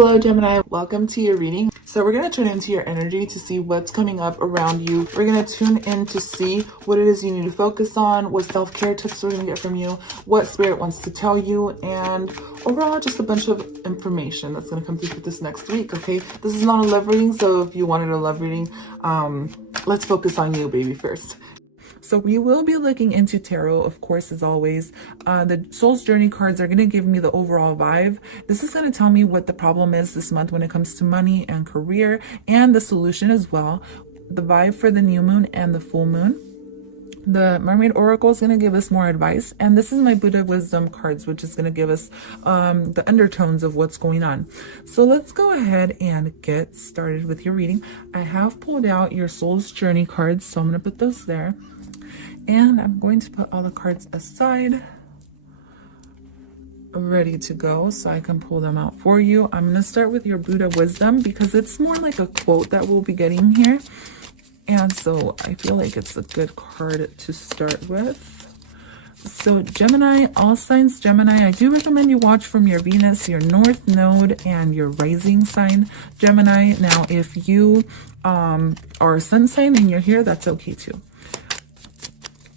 Hello Gemini, welcome to your reading. So we're going to tune into your energy to see what's coming up around you. We're going to tune in to see what it is you need to focus on, what self-care tips we're going to get from you, what spirit wants to tell you, and overall just a bunch of information that's going to come through for this next week, okay? This is not a love reading, so if you wanted a love reading, let's focus on you, baby, first. So we will be looking into tarot, of course, as always. The Soul's Journey cards are going to give me the overall vibe. This is going to tell me what the problem is this month when it comes to money and career, and the solution as well. The vibe for the new moon and the full moon. The Mermaid Oracle is going to give us more advice. And this is my Buddha Wisdom cards, which is going to give us the undertones of what's going on. So let's go ahead and get started with your reading. I have pulled out your Soul's Journey cards, so I'm going to put those there. And I'm going to put all the cards aside, ready to go, so I can pull them out for you. I'm going to start with your Buddha Wisdom because it's more like a quote that we'll be getting here. And so I feel like it's a good card to start with. So Gemini, all signs Gemini, I do recommend you watch from your Venus, your North Node, and your rising sign Gemini. Now, if you are a sun sign and you're here, that's okay too.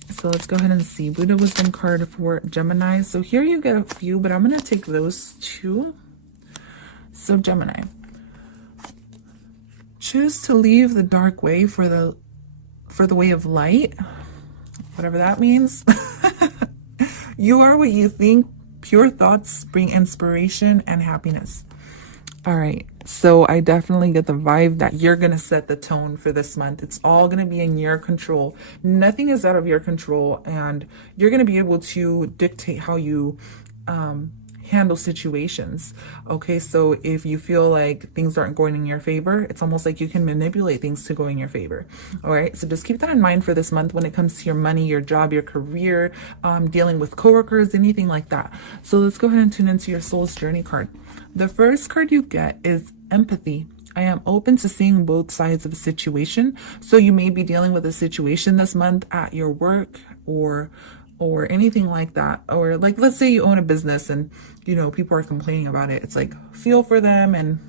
So let's go ahead and see Buddha Wisdom card for Gemini. So here you get a few, but I'm going to take those two. So Gemini, choose to leave the dark way for the way of light, whatever that means. You are what you think. Pure thoughts bring inspiration and happiness. All right, so I definitely get the vibe that you're going to set the tone for this month. It's all going to be in your control. Nothing is out of your control, and you're going to be able to dictate how you handle situations. Okay, so if you feel like things aren't going in your favor, it's almost like you can manipulate things to go in your favor. All right, so just keep that in mind for this month when it comes to your money, your job, your career, dealing with coworkers, anything like that. So let's go ahead and tune into your Soul's Journey card. The first card you get is empathy. I am open to seeing both sides of a situation. So you may be dealing with a situation this month at your work or anything like that. Or like, let's say you own a business and, you know, people are complaining about it. It's like, feel for them and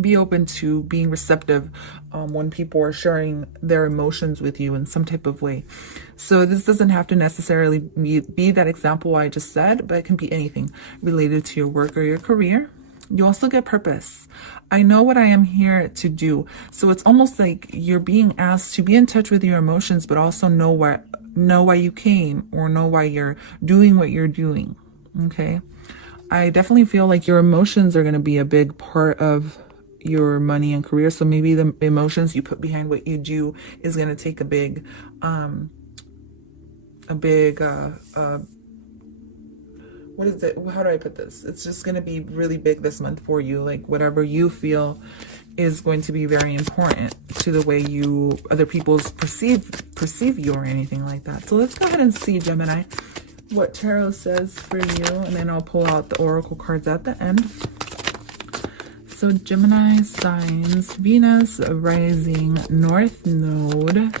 be open to being receptive when people are sharing their emotions with you in some type of way. So this doesn't have to necessarily be that example I just said, but it can be anything related to your work or your career. You also get purpose. I know what I am here to do. So it's almost like you're being asked to be in touch with your emotions, but also know why you came, or know why you're doing what you're doing. Okay. I definitely feel like your emotions are going to be a big part of your money and career. So maybe the emotions you put behind what you do is going to take a big what is it? How do I put this? It's just going to be really big this month for you. Like whatever you feel is going to be very important to the way other people perceive you or anything like that. So let's go ahead and see, Gemini, what tarot says for you, and then I'll pull out the oracle cards at the end. So Gemini signs, Venus, rising, North Node.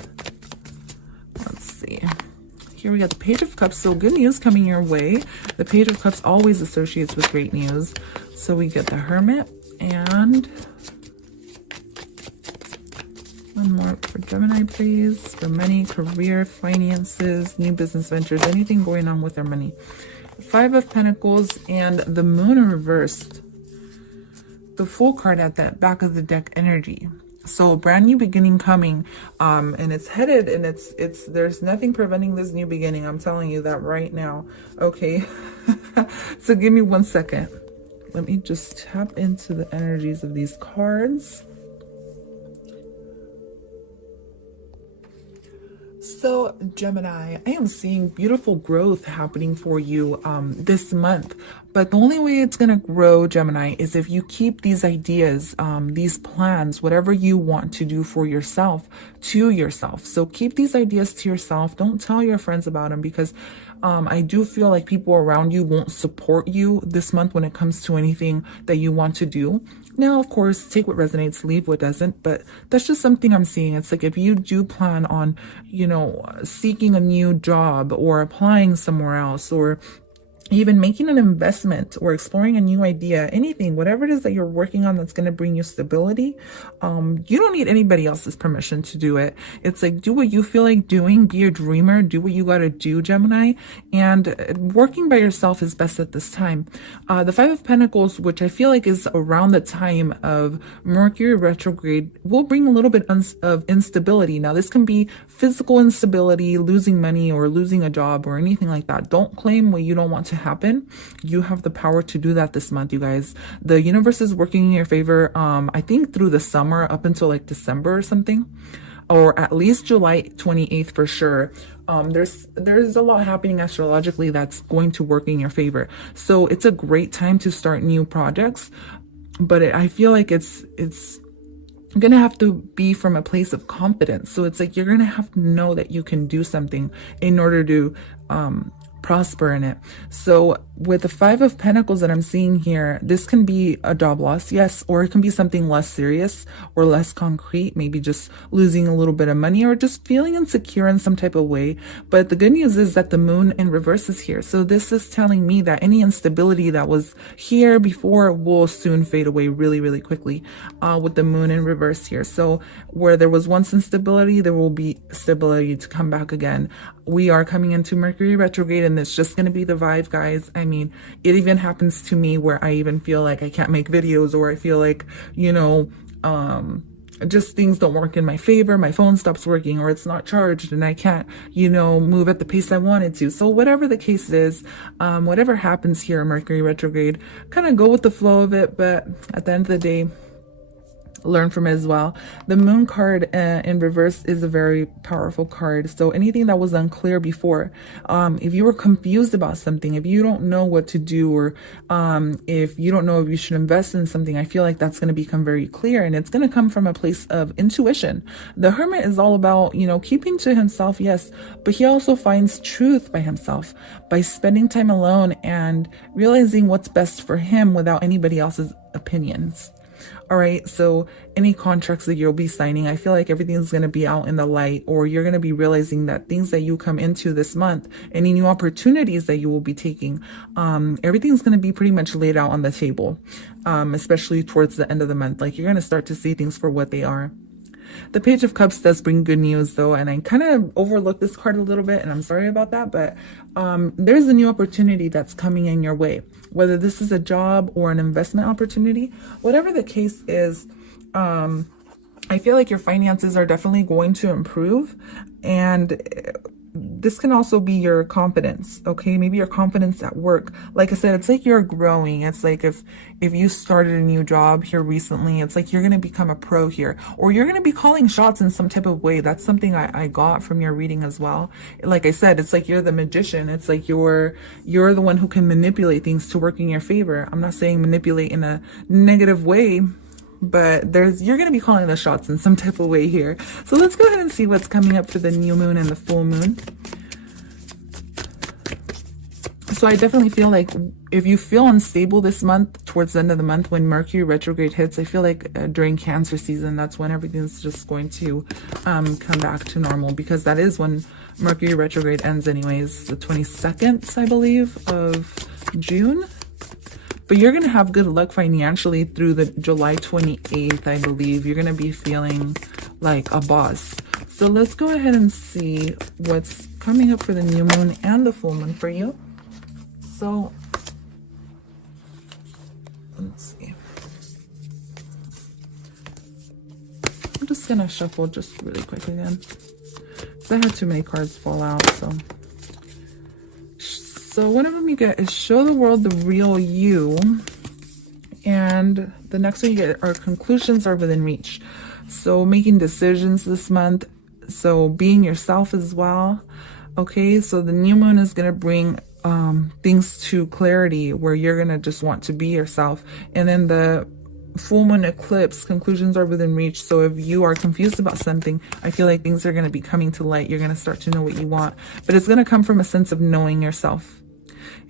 Let's see. Here we got the Page of Cups. So good news coming your way. The Page of Cups always associates with great news. So we get the Hermit, and one more for Gemini, please. For money, career, finances, new business ventures, anything going on with their money. Five of Pentacles and the Moon reversed. The Fool card at that back of the deck energy. So a brand new beginning coming, and it's headed, and it's there's nothing preventing this new beginning. I'm telling you that right now. Okay. So give me 1 second. Let me just tap into the energies of these cards. So Gemini, I am seeing beautiful growth happening for you this month. But the only way it's going to grow, Gemini, is if you keep these ideas, these plans, whatever you want to do for yourself, to yourself. So keep these ideas to yourself. Don't tell your friends about them, because I do feel like people around you won't support you this month when it comes to anything that you want to do. Now, of course, take what resonates, leave what doesn't, but that's just something I'm seeing. It's like if you do plan on, you know, seeking a new job or applying somewhere else, or even making an investment or exploring a new idea, anything, whatever it is that you're working on that's going to bring you stability, you don't need anybody else's permission to do it. It's like, do what you feel like doing, be a dreamer, do what you got to do, Gemini, and working by yourself is best at this time. The Five of Pentacles, which I feel like is around the time of Mercury retrograde, will bring a little bit of instability. Now, this can be physical instability, losing money or losing a job or anything like that. Don't claim what you don't want to happen. You have the power to do that this month, you guys. The universe is working in your favor, I think through the summer up until like December or something, or at least July 28th for sure. There's a lot happening astrologically that's going to work in your favor. So it's a great time to start new projects, but I feel like it's gonna have to be from a place of confidence. So it's like you're gonna have to know that you can do something in order to prosper in it. So with the Five of Pentacles that I'm seeing here, this can be a job loss, yes, or it can be something less serious or less concrete, maybe just losing a little bit of money or just feeling insecure in some type of way. But the good news is that the moon in reverse is here. So this is telling me that any instability that was here before will soon fade away really, really quickly with the moon in reverse here. So where there was once instability, there will be stability to come back again. We are coming into Mercury retrograde, and it's just going to be the vibe, guys. I mean, it even happens to me where I even feel like I can't make videos, or I feel like, you know, just things don't work in my favor. My phone stops working, or it's not charged, and I can't, you know, move at the pace I wanted to. So whatever the case is, whatever happens here in Mercury retrograde, kind of go with the flow of it. But at the end of the day, learn from it as well. The moon card in reverse is a very powerful card. So anything that was unclear before, if you were confused about something, if you don't know what to do, or if you don't know if you should invest in something, I feel like that's going to become very clear, and it's going to come from a place of intuition. The Hermit is all about, you know, keeping to himself, yes, but he also finds truth by himself, by spending time alone and realizing what's best for him without anybody else's opinions. All right, so any contracts that you'll be signing, I feel like everything's going to be out in the light, or you're going to be realizing that things that you come into this month, any new opportunities that you will be taking, everything's going to be pretty much laid out on the table, especially towards the end of the month. Like, you're going to start to see things for what they are. The Page of Cups does bring good news, though, and I kind of overlooked this card a little bit, and I'm sorry about that, but there's a new opportunity that's coming in your way, whether this is a job or an investment opportunity. Whatever the case is, I feel like your finances are definitely going to improve, and this can also be your confidence, okay? Maybe your confidence at work. Like I said, it's like you're growing. It's like if you started a new job here recently, it's like you're going to become a pro here, or you're going to be calling shots in some type of way. That's something I got from your reading as well. Like I said, it's like you're the magician. It's like you're the one who can manipulate things to work in your favor. I'm not saying manipulate in a negative way, but you're going to be calling the shots in some type of way here. So let's go ahead and see what's coming up for the new moon and the full moon. So I definitely feel like if you feel unstable this month, towards the end of the month when Mercury retrograde hits, I feel like during Cancer season, that's when everything's just going to come back to normal, because that is when Mercury retrograde ends anyways, the 22nd, I believe, of June. But you're going to have good luck financially through the July 28th, I believe. You're going to be feeling like a boss. So let's go ahead and see what's coming up for the new moon and the full moon for you. So let's see. I'm just going to shuffle just really quick again, because I had too many cards fall out. So one of them you get is show the world the real you. And the next one you get are conclusions are within reach. So making decisions this month. So being yourself as well. Okay, so the new moon is going to bring things to clarity where you're going to just want to be yourself. And then the full moon eclipse, conclusions are within reach. So if you are confused about something, I feel like things are going to be coming to light. You're going to start to know what you want, but it's going to come from a sense of knowing yourself.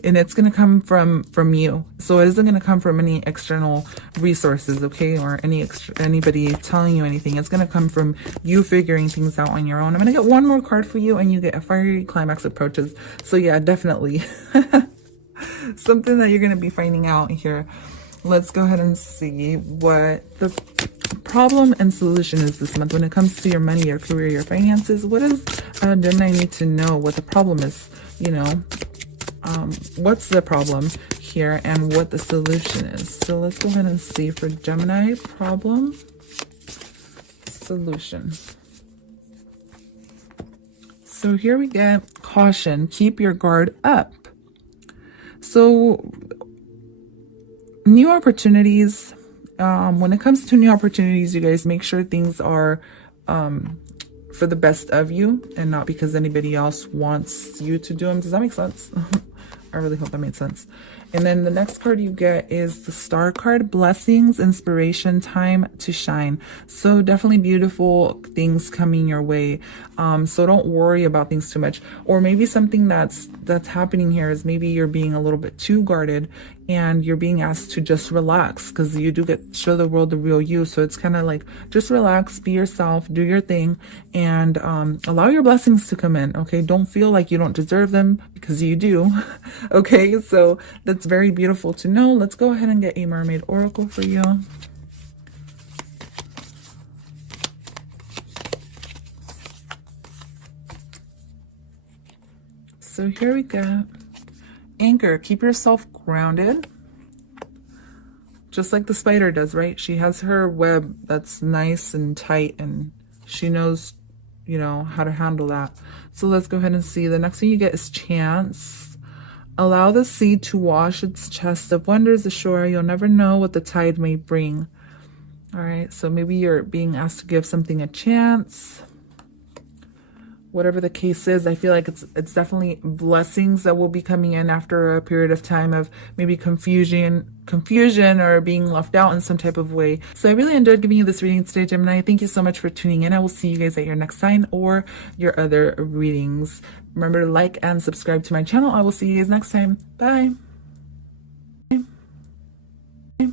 And it's going to come from you. So it isn't going to come from any external resources, okay? Or anybody telling you anything. It's going to come from you figuring things out on your own. I'm going to get one more card for you, and you get a fiery climax approaches. So yeah, definitely. Something that you're going to be finding out here. Let's go ahead and see what the problem and solution is this month when it comes to your money, your career, your finances. What does Gemini need to know what the problem is? You know, what's the problem here and what the solution is. So let's go ahead and see for Gemini, problem, solution. So here we get caution, keep your guard up. So new opportunities, when it comes to new opportunities, you guys make sure things are for the best of you and not because anybody else wants you to do them. Does that make sense? I really hope that made sense. And then the next card you get is the Star card, blessings, inspiration, time to shine. So definitely beautiful things coming your way. So don't worry about things too much. Or maybe something that's happening here is maybe you're being a little bit too guarded and you're being asked to just relax, because you do get show the world the real you. So it's kind of like, just relax, be yourself, do your thing, and allow your blessings to come in. Okay, don't feel like you don't deserve them, because you do. Okay, so that's very beautiful to know. Let's go ahead and get a mermaid oracle for you. So here we go. Anchor, keep yourself grounded. Just like the spider does, right? She has her web that's nice and tight and she knows, you know, how to handle that. So let's go ahead and see. The next thing you get is chance. Allow the sea to wash its chest of wonders ashore. You'll never know what the tide may bring. All right, so maybe you're being asked to give something a chance. Whatever the case is, I feel like it's definitely blessings that will be coming in after a period of time of maybe confusion or being left out in some type of way. So I really enjoyed giving you this reading today, Gemini. Thank you so much for tuning in. I will see you guys at your next sign or your other readings. Remember to like and subscribe to my channel. I will see you guys next time. Bye.